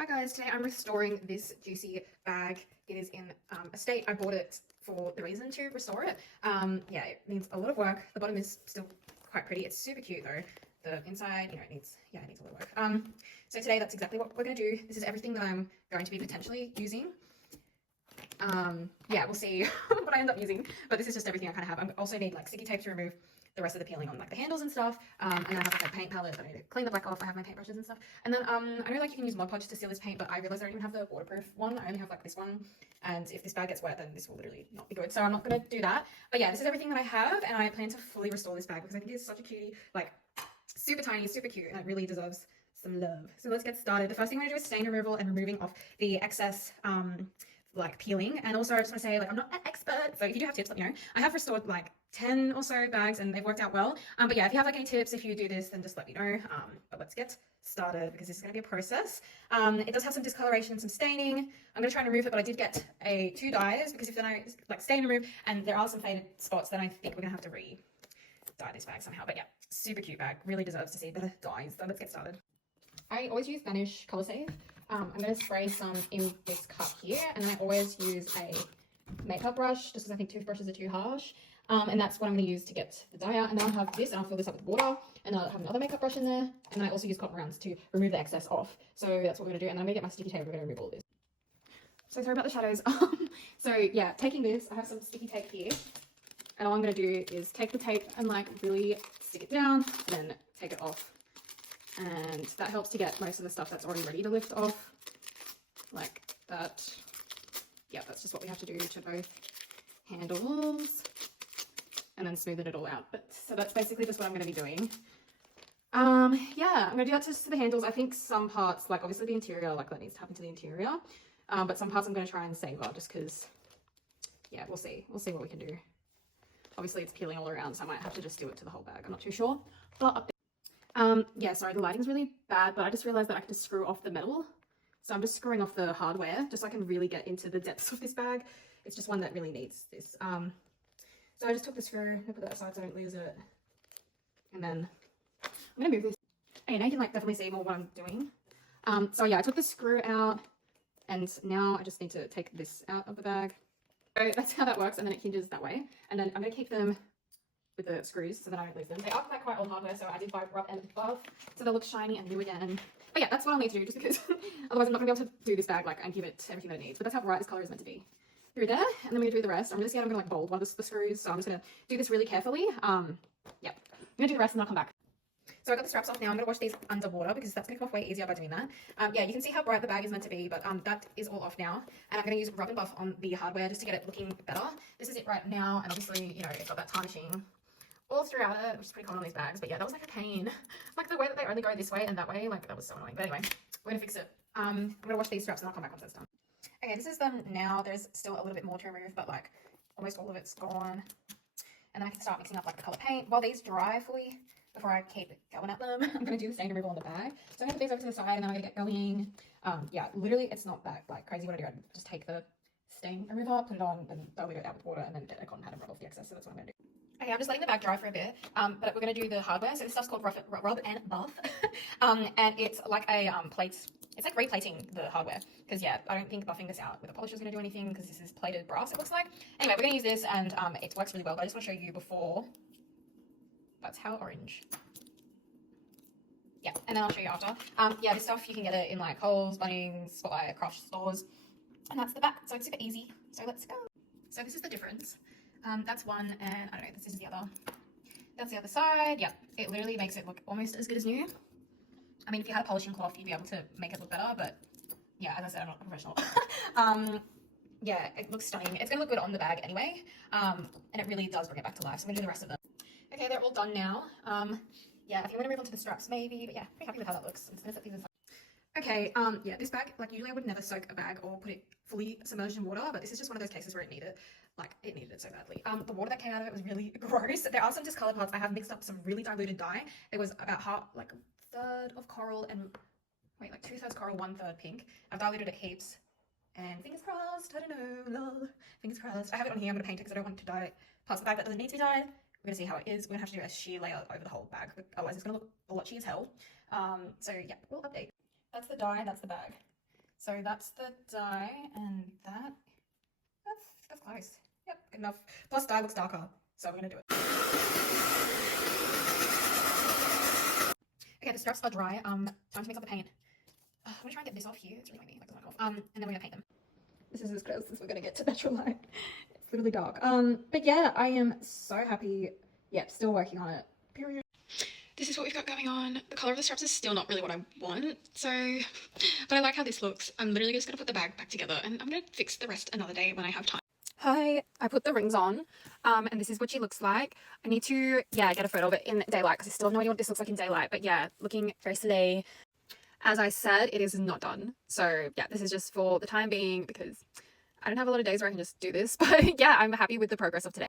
Hi guys, today I'm restoring this juicy bag. It is in a state. I bought it for the reason to restore it. Yeah, it needs a lot of work. The bottom is still quite pretty. It's super cute though. The inside, it needs a lot of work. So today that's exactly what we're going to do. This is everything that I'm going to be potentially using. Yeah, we'll see what I end up using, but this is just everything I kind of have. I also need like sticky tape to remove the rest of the peeling on like the handles and stuff, and then I have like a paint palette that I need to clean the black off. I have my paintbrushes and stuff, and then I know like you can use Mod Podge to seal this paint, but I realized I don't even have the waterproof one. I only have like this one, and if this bag gets wet then this will literally not be good, so I'm not going to do that. But yeah, this is everything that I have, and I plan to fully restore this bag because I think it's such a cutie, like super tiny, super cute, and it really deserves some love. So let's get started. The first thing I'm going to do is stain removal and removing off the excess like peeling. And also I just want to say, like, I'm not an expert, so if you do have tips, let me know. I have restored like 10 or so bags and they've worked out well, but yeah, if you have like any tips, if you do this, then just let me know. But let's get started because this is going to be a process. It does have some discoloration and some staining. I'm going to try and remove it, but I did get two dyes because if then I like stain and remove and there are some faded spots, then I think we're going to have to dye this bag somehow. But yeah, super cute bag, really deserves to see better dyes. So let's get started. I always use Vanish Color Save. I'm going to spray some in this cup here, and then I always use a makeup brush just because I think toothbrushes are too harsh, and that's what I'm going to use to get the dye out. And then I'll have this and I'll fill this up with water, and I'll have another makeup brush in there, and then I also use cotton rounds to remove the excess off. So that's what we're going to do, and then I'm going to get my sticky tape. We're going to remove all of this. So sorry about the shadows. So yeah, taking this, I have some sticky tape here, and all I'm going to do is take the tape and like really stick it down, and then take it off. And that helps to get most of the stuff that's already ready to lift off, like that. Yeah, that's just what we have to do to both handles, and then smoothing it all out. But so that's basically just what I'm going to be doing. Yeah, I'm going to do that just to the handles. I think some parts, like obviously the interior, like that needs to happen to the interior, but some parts I'm going to try and savor just because, yeah, we'll see what we can do. Obviously it's peeling all around, so I might have to just do it to the whole bag. I'm not too sure, but yeah, sorry, the lighting's really bad, but I just realized that I can just screw off the metal. So I'm just screwing off the hardware just so I can really get into the depths of this bag. It's just one that really needs this. So I just took the screw, I put that aside so I don't lose it. And then I'm gonna move this. Okay, now you can like definitely see more what I'm doing. So yeah, I took the screw out, and now I just need to take this out of the bag. So that's how that works, and then it hinges that way. And then I'm gonna keep them with the screws so that I don't lose them. They are like quite old hardware, so I did buy rub and buff, so they'll look shiny and new again. But yeah, that's what I'll need to do just because otherwise I'm not gonna be able to do this bag like and give it everything that it needs. But that's how bright this color is meant to be. Through there, and then we're gonna do the rest. I'm really scared I'm gonna like bold one of the screws, so I'm just gonna do this really carefully. Yeah, I'm gonna do the rest and I'll come back. So I got the straps off now. I'm going to wash these underwater because that's going to come off way easier by doing that. Yeah, you can see how bright the bag is meant to be, but that is all off now. And I'm going to use rub and buff on the hardware just to get it looking better. This is it right now, and obviously, you know, it's got that tarnishing all throughout it, which is pretty common on these bags. But yeah, that was like a pain. Like the way that they only go this way and that way, like that was so annoying. But anyway, we're going to fix it. I'm going to wash these straps and I'll come back once that's done. Okay, this is them now. There's still a little bit more to remove, but like almost all of it's gone. And then I can start mixing up like the color paint. While these dry fully, before I keep going at them, I'm going to do the stain removal on the bag. So I'm going to put these over to the side and then I'm going to get going. Yeah, literally it's not that like crazy what I do. I just take the stain remover, put it on, and dilute it out with water, and then get a cotton pad and rub off the excess. So that's what I'm going to do. Okay, I'm just letting the bag dry for a bit, but we're going to do the hardware. So this stuff's called rub and buff, and it's like a plates. It's like replating the hardware because yeah, I don't think buffing this out with a polish is going to do anything because this is plated brass. It looks like. Anyway, we're going to use this, and it works really well. But I just want to show you before. That's how orange. Yeah, and then I'll show you after. Yeah, this stuff you can get it in like Coles, Bunnings, Spotlight, craft stores, and that's the back. So it's super easy. So let's go. So this is the difference. That's one, and I don't know, this is the other. That's the other side. Yeah, it literally makes it look almost as good as new. I mean, if you had a polishing cloth, you'd be able to make it look better, but yeah, as I said, I'm not a professional. Yeah, it looks stunning. It's gonna look good on the bag anyway, and it really does bring it back to life. So I'm gonna do the rest of them. Okay, they're all done now. Yeah, if you want to move on to the straps, maybe, but yeah, pretty happy with how that looks. I'm just gonna set these aside. Okay, yeah, this bag, like usually I would never soak a bag or put it fully submerged in water, but this is just one of those cases where it needed it so badly. The water that came out of it was really gross. There are some discolored parts. I have mixed up some really diluted dye. It was about half, like a third of coral and, wait, like 2/3 coral, 1/3 pink. I've diluted it heaps, and fingers crossed, I don't know, lol, fingers crossed. I have it on here, I'm gonna paint it because I don't want to dye parts of the bag that doesn't need to be dyed. We're gonna see how it is. We're gonna have to do a sheer layer over the whole bag, otherwise it's gonna look blotchy as hell. So yeah, we'll update. That's the dye, that's the bag. So that's the dye, and that's close. Yep, good enough. Plus dye looks darker, so we're gonna do it. Okay, the straps are dry. Time to mix up the paint. I'm gonna try and get this off here. It's really windy, like the mic off. And then we're gonna paint them. This is as close as we're gonna get to natural light. It's literally dark. But yeah, I am so happy. Yep, still working on it. Period. This is what we've got going on. The color of the straps is still not really what I want, so, but I like how this looks. I'm literally just gonna put the bag back together, and I'm gonna fix the rest another day when I have time. Hi, I put the rings on, and this is what she looks like. I need to, get a photo of it in daylight, because I still have no idea what this looks like in daylight, but yeah, looking very slay. As I said, it is not done, so yeah, this is just for the time being, because I don't have a lot of days where I can just do this, but yeah, I'm happy with the progress of today.